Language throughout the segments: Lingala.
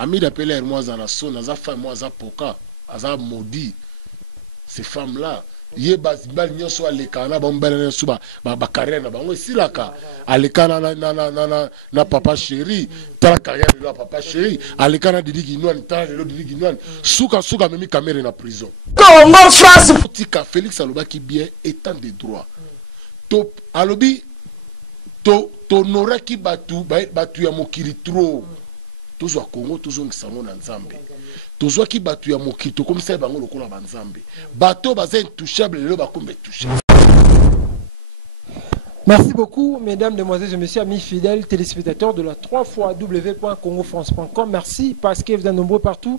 ami d'appeler moi za na son aza femme moi za poka aza maudit ces femmes là ye bal nyonso alekana bombelene suba ba carrière na bango silaka alekana na papa chéri tala carrière de papa chéri alekana Didi Guinouane tala de Didi Guinouane suka memi caméra na prison Congo France tika Félix alobaki bien état de droit to alobi to noraki batu ya mokili trop tozwa Congo tozongisa ngo na Nzambe tozwa ki batu ya mokili to comme ça bango lokola banzambe bato baza intouchable lelo bakombe touchable. Merci beaucoup, mesdames, demoiselles et messieurs, amis fidèles téléspectateurs de la 3xw.congofrance.com. Merci parce que vous êtes nombreux partout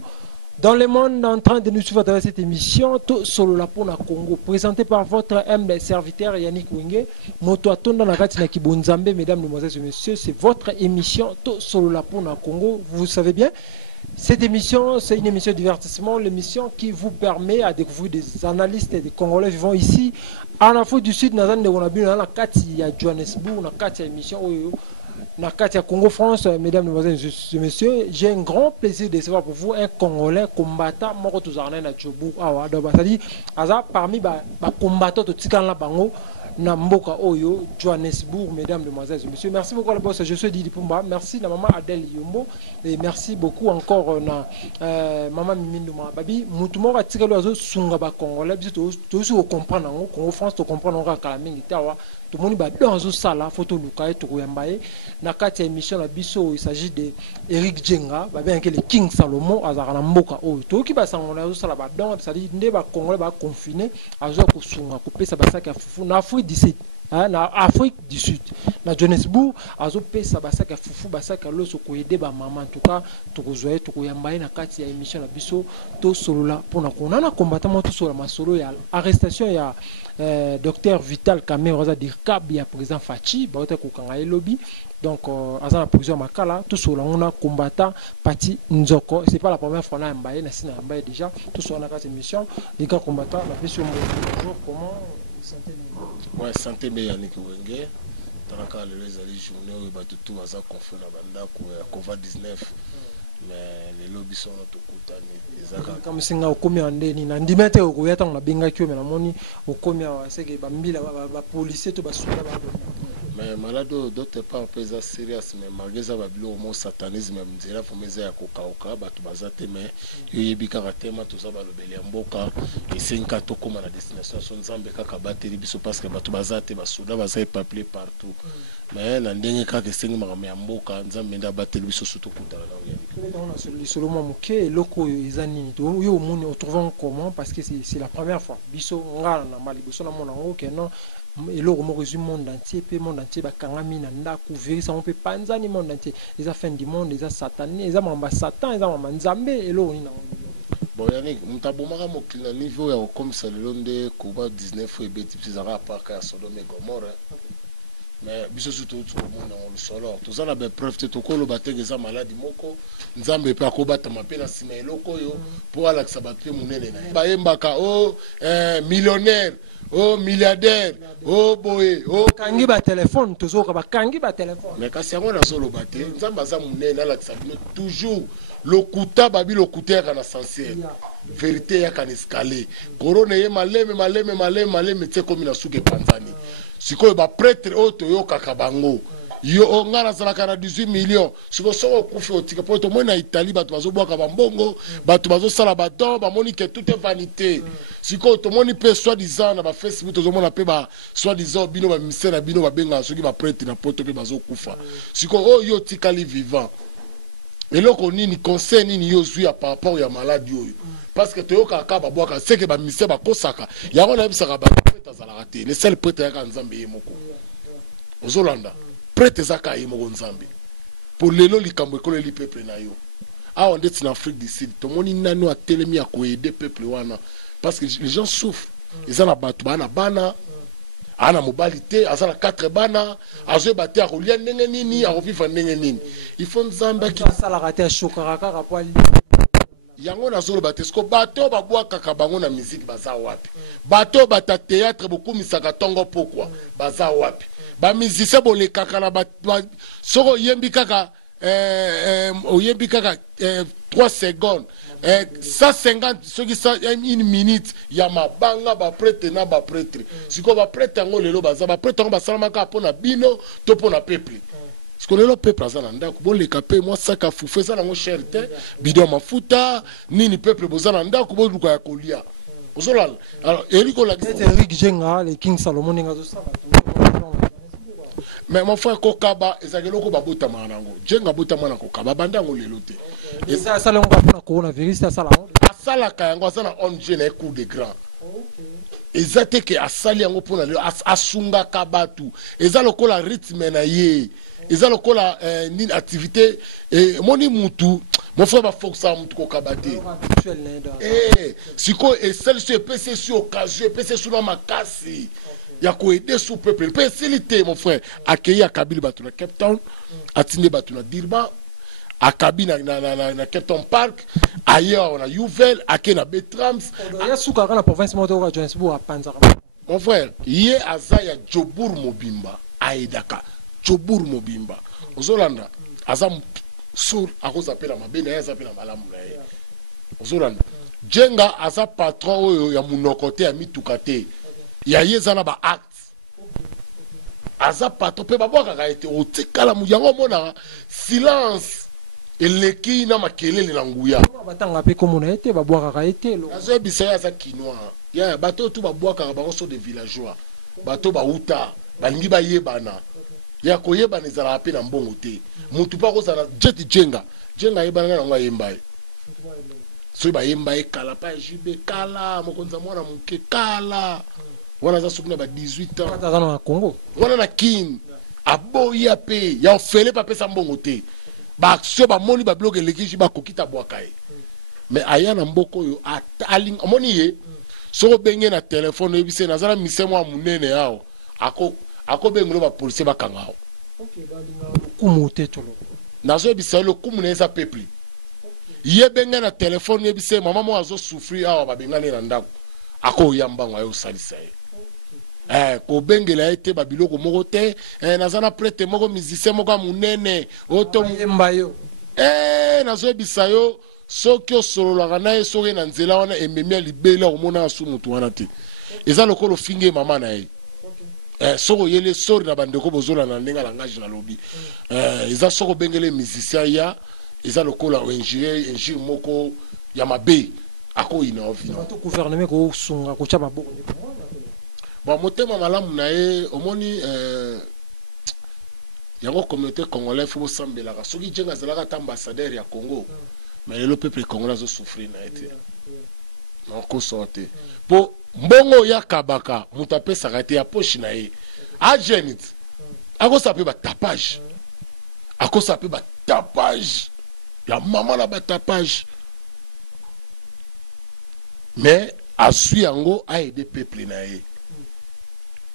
dans le monde en train de nous suivre à travers cette émission Solo la Pona Congo, présentée par votre humble serviteur Yannick Wenge. Moto Atonda Nakati na Kibonzambe, mesdames, demoiselles et messieurs, c'est votre émission Solo la Pona Congo. Vous savez bien, cette émission, c'est une émission de divertissement, l'émission qui vous permet à découvrir des analystes et des Congolais vivant ici en Afrique du Sud, dans la Kati à Johannesburg, dans la Kati à émission Nakatia Congo France, mesdames, mesdemoiselles et messieurs, j'ai un grand plaisir de recevoir pour vous un Congolais combattant Moroto Zarnen à Djobourg. C'est-à-dire, parmi les combattants de Tikan Bango, Namboka Oyo, Johannesburg, mesdames, mesdemoiselles et messieurs. Merci beaucoup à la bosse, je suis Didi Pumba. Merci à maman Adèle Yombo. Et merci beaucoup encore à maman Miminduma Babi. Moutoumor a tiré l'oiseau Sungaba Congolais. Tu aussi comprendre, Congo France, tu comprends, Kalaming, Tawa. Tout le monde va dans une salle, photo Lukaï, Touyambaye. Nakati émission la biso, il s'agit de Eric Djenga, le King Salomon, Azarana Mboka. Tout qui va s'en aller sur la badon, c'est-à-dire que les Congolais vont confiner, à Zoko Sunga, couper sa basse à Foufou, en Afrique d'ici. Na Afrique du Sud, na Johannesburg, azope sabasaka fufu basaka loso ko aider ba maman en tout cas to kozoye to koyambaye na kati ya émission na biso to solola pona kona na combattant to solo masolo ya arrestation ya docteur Vital Kamerhe oza dire kabi ya président Fachi ba ota ko kanga lobby donc aza na prison makala to solo on a combattant Pati Nzoko, c'est pas la première fois na mbaye na sina mbaye déjà to solo na kati émission les gars combattants la question bonjour comment santé. Ouais, santé bien Yannick Wenge. Dans le les journées où il tout va conflit na banda ya COVID-19. Mais les lobbies sont notre côté. Comme si on commis en déni, on dit maintenant au Goya tant la benga qui mais la moni au commis c'est que bambi la policier tout bas sous la. Mais malade d'autre part pesa sérieux mais malgré ça va bien au mot satanisme même dire faut meza ya kokauka batu bazate mais yebi karatema tout ça ba lobeli mboka et 5 ans to comme la destination Nzambe kaka bateli biso parce que batu bazate ba souda bazai papier partout mais na ndenge kaka sengi makama ya mboka Nzambe nda bateli biso surtout kutala na on a celui Solomon Muke loko ezanini to yo moni on trouve comment parce que c'est la première fois biso ngala na mali biso na mona ngo que non et le résume monde entier pe monde entier bakangami na ndaku veri ça on peut panzani monde entier les affaires du monde les satané les mamba satan les mamba nzambe et lo ni na bon Yannick mutabomaka mokili na niveau ya comme ça le londe kuba 19 et beti bizara parka ya Sodome et Gomorrhe mais biso surtout tout le monde on le solo tout ça na be preuve to ko lo batenge za maladie moko nzambe pe akobata mapena sima eloko yo pour ala ksabatu munene na ba yembaka millionnaire oh milliardaire oh boy oh kangi ba téléphone tozoka ba kangi ba téléphone mais kasi yango na solo bate nzamba za munene ala ksabino toujours lokuta babi lokuta kana sincère vérité ya kana escalier corona ye maleme tse komi na suke panzani sikoyo ba prêtre oto yo kakabango yo ngana sala kana 18 millions siko soko kufi otika poto moi na Italie batu bazo boka bambongo batu bazo sala badon ba moni que tout est vanité siko to moni pe soit disant na ba Facebook to mona pe ba soit disant bino ba misera bino ba benga soki ba prêtre na poto pe bazo kufa siko oh yo tikali vivant eloko nini conseil nini yo zui par rapport ya maladie oyo parce que toyoka kaka babwaka c'est que ba misera ba kosaka yango na bisaka ba prêtre azala raté le seul prêtre ya Nzambe ye moko ozolanda prêtre zaka ye moko Nzambe pour lelo likambo ekoleli peuple na yo awa ndeti na Afrique du Sud tomoni nano atelemi ya koaider peuple wana parce que les gens souffrent ils ont la batu bana ana mobilité azala 4 bana azo bater kolia ndenge nini akoviva ndenge nini il faut Nzambe qui sala raté chokaraka rapali yango na zolo batesko bato babwaka ka bango na musique baza wapi bato bata théâtre beaucoup misaka tongo pourquoi baza wapi ba musicien bolekaka na soko yembi kaka oyebi kaka 3 secondes 150 soki une minute ya mabanga baprêtre na baprêtre sikoyo baprêtre yango lelo baza baprêtre yango basalamaka mpona bino to mpona peuple sikoyo lelo peuple aza na ndako boleka mpe mwa saka fufu eza nango chere te bido ya mafuta nini peuple boza na ndako boluka ya kolia ozolala alors Eric Jenga le King Salomon ninga zosala mais mon frère kokaba ezakelo ko babota manango jenga bota mana kokaba bandango lelo te eza sala ngo apona coronavirus asala asala ka yango asala on jeune coup de grand eza te ke asali yango pona lelo asunga kabatu eza lokola rythme na ye eza lokola ni activité moni mutu mon frère va fokusa mutu kokaba te siko esali so epesi sur occasion epesi sur na makasi ya koede sous peuple mpe esili te mon frère akei akabili bato na Cape Town atindi bato na Durban akabi na Cape Town Park ailleurs na Youvel ake na Betrams ya suka kana province moto ka Johannesburg apanza mon frère ye aza ya Jobour Mobimba aidaka Jobour Mobimba ozolanda aza sur akozapela mabene ya zapela malamu na ye ozolanda jenga aza patron oyo ya munoko te ya mituka te ya yezana ba acte aza patron pe babwaka ete otikala mu yango mona silence eleki na makelele na nguya batanga pe komona ete babwaka ete lo azo bisaya za kinois ya bato tu babwaka bango so de villageois bato ba uta balingi ba yebana ya koyebana ezala pe na mbongo te mutu pa ko sana jet jenga yebana na ngwa yembaye so ba yembaye kala pa jibe kala mokonza mwana muke kala wana za sukuna ba 18 ans ata na Congo wana na kin aboya pe ya ofele pa pesa mbongo te ba action ba moni ba bloque lekiji ba kokita bwaka e mais aya na mboko yo ataling moni ye so benge na téléphone ebise nazala misemo ya munene yao ako bengelo ba police ba kangao okay balinga kumote tolo nazo ebise le kumuneza peuple ye benge na téléphone ebise mama mo azo souffrir awa ba bengane na ndako ako yambango ayo salisa ye ko bengela ete ba biloko moko te nazana prêtre moko musicien moko munene oto mbayo nazo ebisa yo soki osololaka na ye soki na nzela wana ememi ya libela omona asu mutu wana te eza lokolo finge mama na ye soko yele sori na bandeko bozola na ndenge langage na lobi eza soko bengele musicien ya eza lokolo injure moko ya mabe ako ina ovina to gouvernement ko sunga ko chama boko bon motema malamu na ye omoni yango communauté congolais faut sambelaka soki jenga zalaka ta ambassadeur ya Congo mais le peuple congolais zo souffrir na été non ko sorte po mbongo ya kabaka mutu apesaka te ya poche na ye agenit akosape ba tapage akosape ba tapage ya mama na ba tapage mais asui yango a aider peuple na ye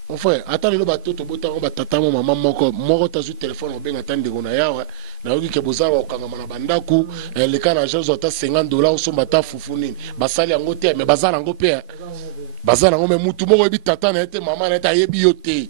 mon frère attends le bateau to botango batata mo mama moko tazu téléphone obenga tande ko na yawa na yoki ke bozala okanga na bandaku le kana agence ota $50 osomba ta fufu nini basali yango te mais bazala yango pe bazala yango mais mutu moko ebi tata na ete mama na ete ayebi yo te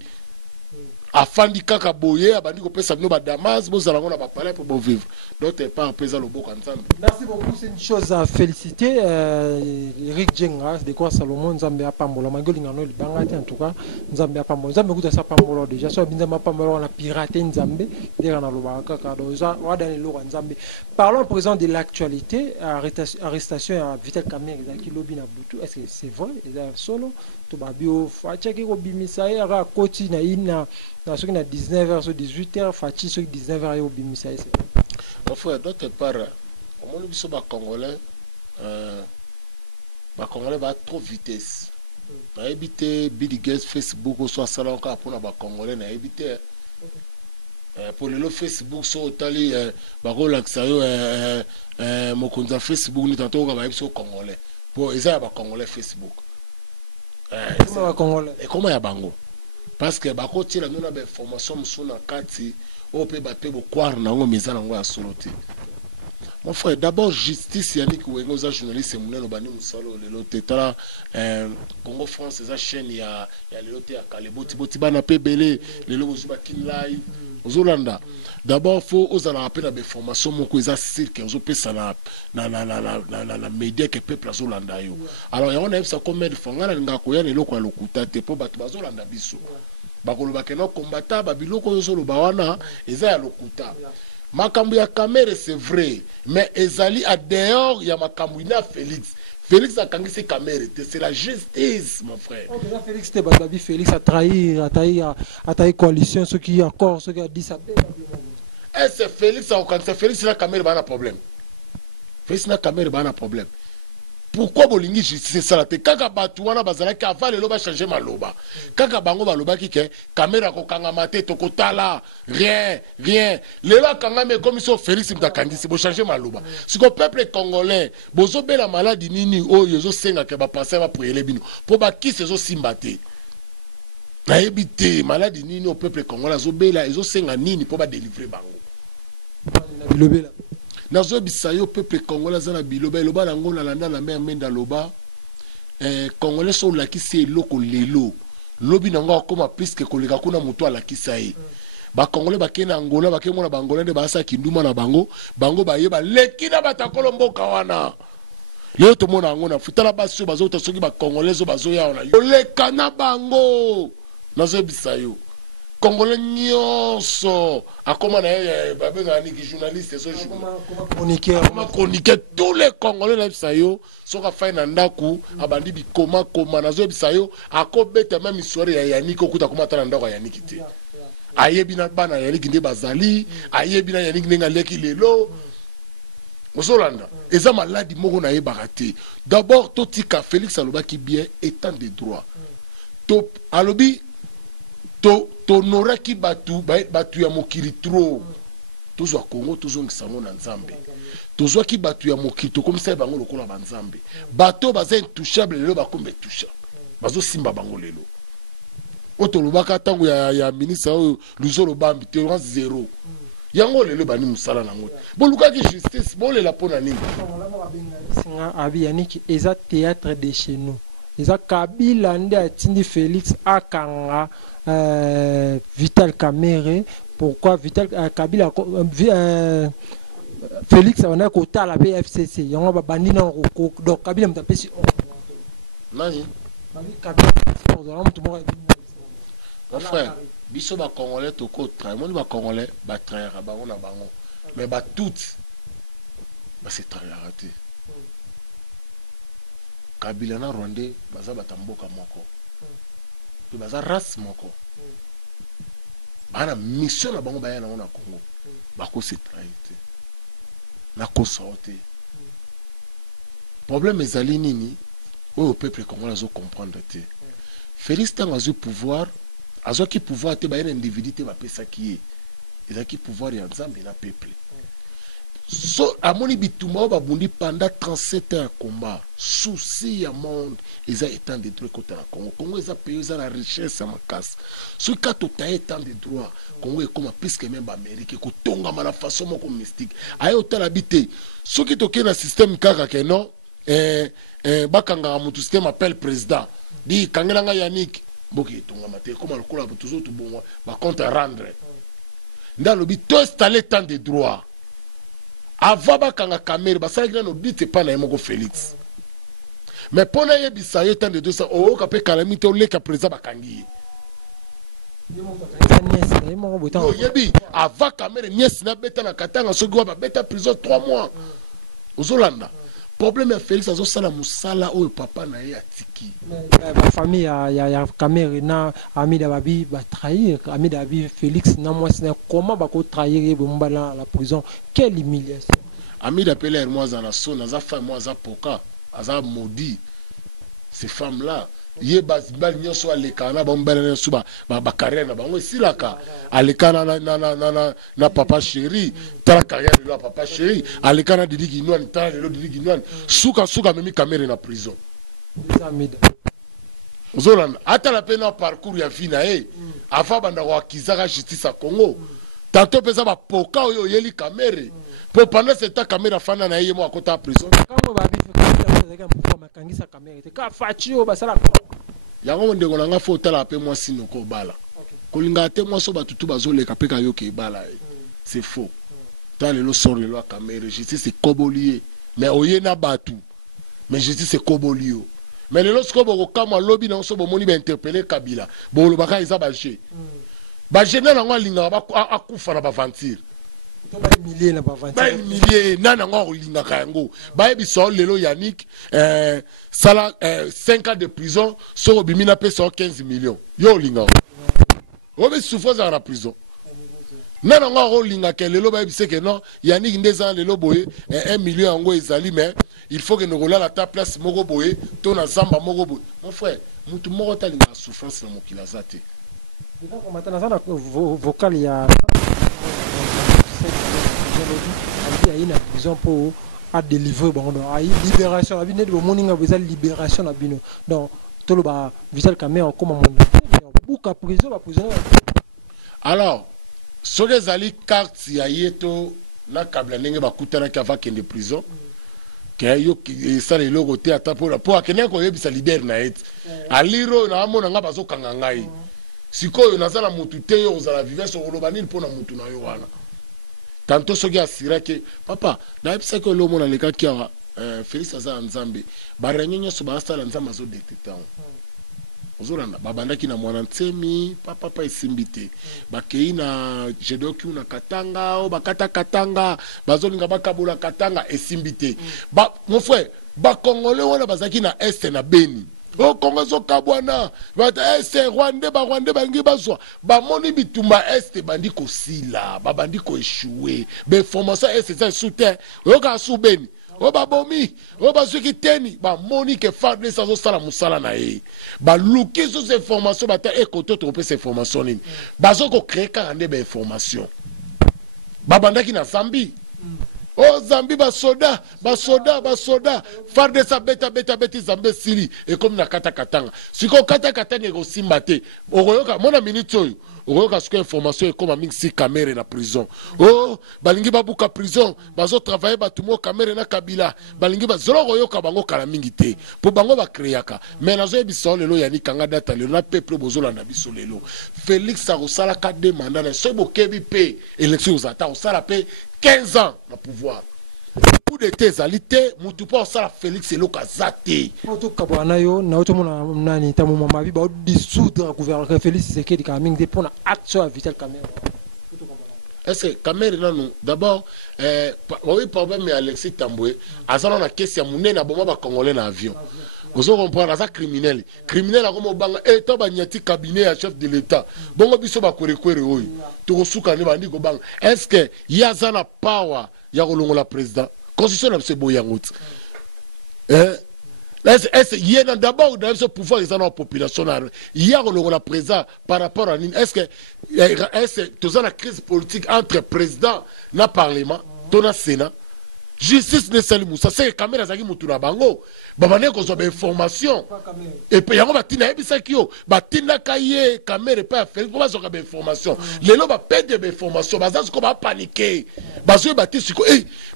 afandi kaka boye abandi kopesa bino ba damas bozala ngo na ba palais pour vivre d'autre part pesa loboko nzambe. Merci beaucoup, c'est une chose à féliciter Eric Jenga de quoi Salomon Nzambe apambola mangoli ngano libanga en tout cas Nzambe apambola Nzambe kuta sa pambola déjà so binzama apambola na pirater Nzambe dira na lobaka kaka doza wada le lo Nzambe. Parlons à présent de l'actualité, arrestation à Vital Kamerhe qui lobby na Butu, est-ce que c'est vrai est solo to babio fachaki ko bimisa ya ka koti na ina na soki na 19h so 18h fachi soki 19h yo bimisa c'est mon frère d'autre part on moni biso ba congolais va trop vitesse na éviter Billy Gates Facebook so asala encore pour na ba congolais na éviter pour le Facebook so tali ba relaxa yo mokonza Facebook ni tanto ka ba biso congolais pour eza ba congolais Facebook et comment ya bango parce que ba ko tira nous na ba information musuna kati o pe ba pe bo kwar na ngo mizana ngo ya solote. Mon frère, d'abord justice Yannick Wengo za journaliste muneno bani musalo lelo tetala Congo France za chaîne ya lelo te ya Kaleboti boti bana pe belé lelo bozuba kinlai ozolanda d'abord faut ozala appel na formation moko eza cirque ozopesa na média que peuple azolanda yo alors yango na yebisa combien de fois ngana linga koya na eloko ya lokuta te po bato bazolanda biso bakoloba ke na kombata babiloko oyo ozoloba wana eza ya lokuta makambo ya kamere c'est vrai mais ezali à dehors ya makambo ina Félix a kangisi kamere c'est la justice mon frère. Félix te babi Félix a trahi coalition ceux qui accord ceux qui a dit ça. Et c'est Félix a quand Félix na kamere ba na problème. Félix na kamere ba na problème. Pourquoi bolingi justice ça la te kaka batu wana bazala ka avant le loba changer maloba. Kaka bango baloba ki ke kamera ko kanga mate to kotala rien. Le la kanga me commission Félix mtakangisi bo changer maloba. Si ko peuple congolais bozo be la maladie nini o yozo senga ke ba passer ba pour bino. Po ba ki sezo simbate. Na ebité maladie nini au peuple congolais zo be la ezo senga nini po ba délivrer bango. Nazo bisayo peuple congolais za na biloba eloba nango na landa na mer menda loba congolais so lakisi eloko lelo lobi nango akoma puisque koleka kuna muto alakisa ye ba congolais bakena Angola bakemona bangolais nde basa kinduma na bango bayeba leki na batakolo mboka wana leo to mona ngo na futala baso bazota soki ba congolais bazo ya ona oleka na bango nazo bisayo Congolais nyonso akoma na babenga ni journaliste so chroniqueur tous les Congolais na bisayo soka fa na ndaku abandi bi koma nazo bisayo akobeta même histoire ya Yannick okuta komata na ndako ya Yannick te ayebi na bana Yannick nde bazali ayebi na Yannick ndenga leki lelo Ozolanda eza maladi moko na yebaka te d'abord totika Félix alobaki bien état de droit to alobi tonoraki batu ya mokili trop tozwa Congo tozongisa ngo na Nzambe tozwaki batu ya mokili tokomisa bango lokola banzambe bato baza intouchable lelo bakombe toucha bazo simba bango lelo otolobaka tango ya ministre oyo Luzolo Bambi tolérance zéro yango lelo bani musala nango bolukaki justice bolela pona nini singa abi Yannick eza théâtre de chez nous eza Kabila nde atindi Félix akanga Vital Kamerhe. Pourquoi Vital Kabila Félix on a quota la BFCC yango ba bandi na roko donc Kabila mtapesi nani Kabila mon frère biso ba congolais to ko traire mon ba congolais ba traire ba on a bango mais ba toutes ba c'est traire raté Kabila na Rwandais baza batamboka moko to baza race moko bana mission na bango baya na ona Congo bako se traiter na ko sauter problème ezali nini au peuple congolais azo comprendre te Félix tant azo pouvoir azo ki pouvoir te ba une individu te ba pesa ki ezaki pouvoir ya Nzambe na peuple so amoni bitumba ba bundi pendant 37 ans combat souci ya monde eza étant de droit côté na Congo eza pays eza la richesse ya makasi so ka to ta étant de droit Congo est comme plus que même Amérique ko tonga mala façon moko mystique ayo tala bité so ki to ke na système kaka ke non bakanga mutu système appelle président di kangela nga Yannick boki tonga mate comme lokola butuzo to bongo ba compte rendre ndalo bi to installer étant de droit avant bakanga kamere basala kina no dit pas na yemoko Félix mais pona yebisa ye tant de 200 o ka pe calamité o leka président bakangi yo yebi avant kamere nièce na beta na katanga soki wa beta prison 3 mois ozolanda problème ya Félix azosala musala oyo papa na ye atiki la famille ya Kamere na Amida Babi ba trahir Amida Babi Félix na moi c'est comment ba ko trahir bomba la prison quelle humiliation Amida Pelé moi za na so na za femme moi za poka aza maudit ces femmes là ye bazibal nyoso alekana bombela na suba ba carrière na bango silaka alekana na papa chéri tala carrière de papa chéri alekana Didi Ginwan tala de Didi Ginwan suka memi Kamere na prison Zolan ata la peine parcours ya fina afa banda wa kizaka justice à Congo tanto pesa ba poka oyo yeli Kamere pour pendant ce temps Kamere fana na yemo akota prison quand ba bi makangisa Kamere te ka fatio basala yango ndeko nanga fo tala pe moi sinoko bala kolinga te moi so batutu bazoleka pe ka yoke bala c'est faux. Tant le sort le loi caméra, justice c'est kobolié. Mais oye na batu. Mais justice c'est kobolio. Mais le lorsque vous avez lobby dans ce moment, vous interpellé Kabila. Bon, le bagage est bâché. Bâché n'a pas linga à kufa na bavantir. Milliers na bavantir. Milliers na na ngor linga kango. Ba ebiso lelo Yannick sala 5 ans de prison sur bimina pe 15 millions. Yo linga. Obe souffrance à la prison. Na na ngor linga ke lelo ba ebise ke non Yannick ndeza lelo boye 1 million ngo ezali mais il faut que nous roulons à ta place moko boye to na zamba moko boye. Mon frère, mutu moko ta linga souffrance na mokila zate. Donc on maintenant ça vocal il y a il y a une prison pour à délivrer bon libération la net morning a libération la bino donc tout le ba visual caméra comme mon beaucoup prison la prison. Alors ce que ali carte ya yeto na kabla ndenge bakutana ka va kende prison que yo ça les logo te ata pour akene ko yebisa leader na et aliro na amona nga bazo kanga ngai sikoyo nazala mutu te yo ozala vivre sur lobani mpona mutu na yo wana tanto soki asira ke papa na yebisa ke lo mona leka kia Félix aza nzambe barenyo nyoso basala nzambe azo detecta ozolanda babandaki na mwana nsemi papa esimbite bakei na jedoki na katanga o bakata katanga bazolinga bakabola katanga esimbite ba mon frère bakongole wana bazaki na este na Beni o Kongo zo kabwana bata este Rwanda bangi bazwa bamoni bitumba este bandi ko sila babandi ko échouer be formation este ça soutien o ka su Beni o babomi o bazuki teni ba moni ke fadle sa zo sala musala na ye ba luki zo ces informations bata ekoto to pe ces informations ni bazo ko créer ka ande be information babandaki na Zambie o Zambie basoda farde sa beta Zambie sili et comme na kata katanga siko kata katanga ko simbate o koyoka mona minute oyo okoyoka siko information comme a mingi caméra na prison oh balingi babuka prison bazo travailler batumo caméra na Kabila balingi bazolo koyoka bango kala mingi te po bango ba créaka mais nazo ebiso lelo yani kanga data lelo na peuple bozola na biso lelo Félix Arosala ka demanda na so bokebi pe élection uzata osala pe 15 ans na pouvoir. Coup de tezalité, mutupa osala Félix Eloka zate. Auto kabwana yo na auto mona nani tamu mama bi ba dissoudre gouvernement Félix Tshisekedi ka mingi pour na action à vital caméra. Est-ce que caméra non d'abord oui problème Alexis Tamboué azana na kesi ya munene aboma ba congolais na avion. Vous comprenez ça criminel a comme banga et to ba nyati cabinet ya chef de l'état bongo biso ba kwerekwere oyo to suka ne bandi ko banga est-ce que yazana power ya kolongola président constitution na se boyangot est-ce y a d'abord dans ce pouvoir ils ont la population il y a kolongola président par rapport à est-ce que tous la crise politique entre président na parlement to na sénat justice ne sali musa c'est caméra zaki mutu na bango babane ko zo ba information et puis yango batina ebisa kio batina kaye caméra pa faire ko bazo ka ba information lelo ba pede ba information bazazo ko ba paniquer bazo bati siko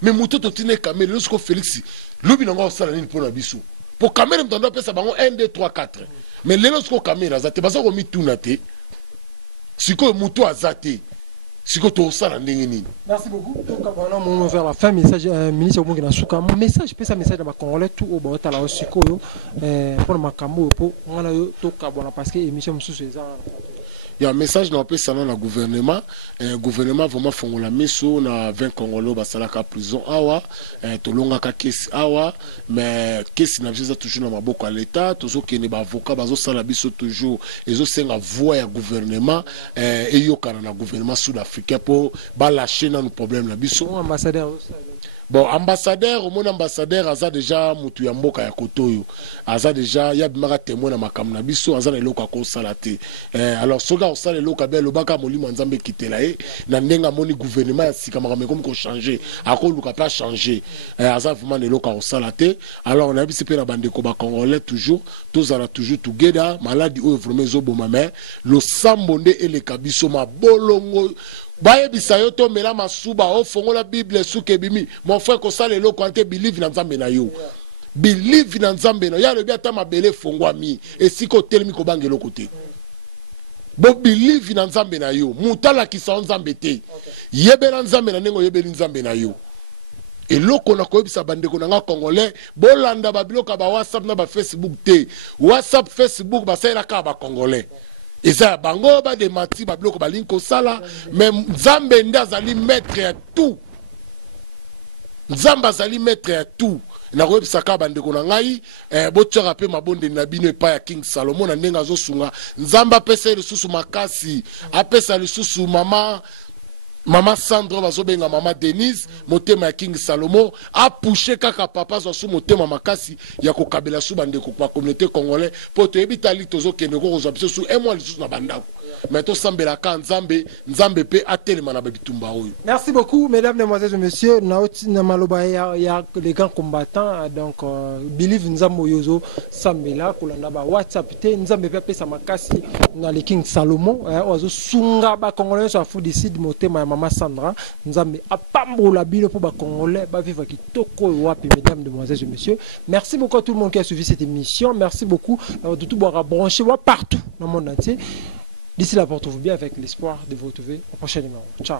mais mutu to tina caméra lorsque Félix lobi nango sala nini pona biso pour caméra mtondo pesa bango 1 2 3 4 mais lelo siko caméra zate bazo ko mituna te siko mutu azate. Merci beaucoup. Donc, on va vers la fin. Message, ministre Omongi na Souka. Mon message, peut-être message dans ma Congolais tout au bord de la Osiko pour ma cambo pour on a tout cabana parce que émission sous ces ans. Il y a un message dans le salon du gouvernement. Le gouvernement vraiment fait la mission na 20 Congolais basalaka prison awa, tolonga ka kesi awa, mais kesi na visa toujours na maboko à l'état, toujours que les avocats bazo sala biso toujours ezo senga voix ya gouvernement et yo kana na gouvernement sud-africain pour ba lâcher na nos problèmes na biso. Ambassadeur bon ambassadeur mon ambassadeur aza déjà mutu ya mboka ya kotoyo aza déjà ya bimaka témoin na makambo na biso aza na eloko ko sala te alors soka osala eloko be lobaka molimo nzambe kitela e na ndenga moni gouvernement ya sika makambo comme ko changer akoluka pas changer aza vraiment eloko ko sala te alors on a bisi pe na bandeko ba congolais toujours tous ala toujours together maladie o vraiment ezoboma mais le sambonde et le kabiso ma bolongo baye bisayo to mela masuba o fongo la bible suke bimi mon frère ko sala eloko ante believe na nzambe na yo believe na nzambe na ya le biata mabele fongwami esiko telemi ko bangelo côté bo believe na nzambe na yo mutala kisa nzambe te yebela nzambe na nengo yebeli nzambe na yo eloko na koyebisa bandeko na nga congolais bolanda babiloka ba WhatsApp na ba Facebook te WhatsApp Facebook basalela ka ba congolais eza bango ba demati babiloko balingi kosala mais nzambe nde azali maître ya tout nzambe azali maître ya tout na koyebisa ka bandeko na ngai botyaka mpe mabondeli na bino epai ya King Salomon na ndenge azosunga nzambe apesa lisusu makasi apesa lisusu mama Sandro bazobenga mama Denise motema ya King Salomo a poussé kaka papa zo su motema makasi ya kokabela su bandeko kwa communauté congolais po to ebitali tozo kende ko zo biso su emwa lisusu na bandako mais to sambela ka nzambe pe atelema na bitumba oyo. Merci beaucoup mesdames, mesdemoiselles et messieurs. Na maloba ya les grands combattants donc believe nzambo yozo sambela kolanda ba WhatsApp te nzambe pe pesa makasi na le King Salomon ozo sunga ba congolais so afudicide motema Mama Sandra, nzambe apambola bino pour ba congolais ba vivre kitoko wapi mesdames, demoiselles et messieurs. Merci beaucoup à tout le monde qui a suivi cette émission. Merci beaucoup de tout boire à brancher partout dans le monde entier. D'ici là, portez-vous bien avec l'espoir de vous retrouver au prochain numéro. Ciao.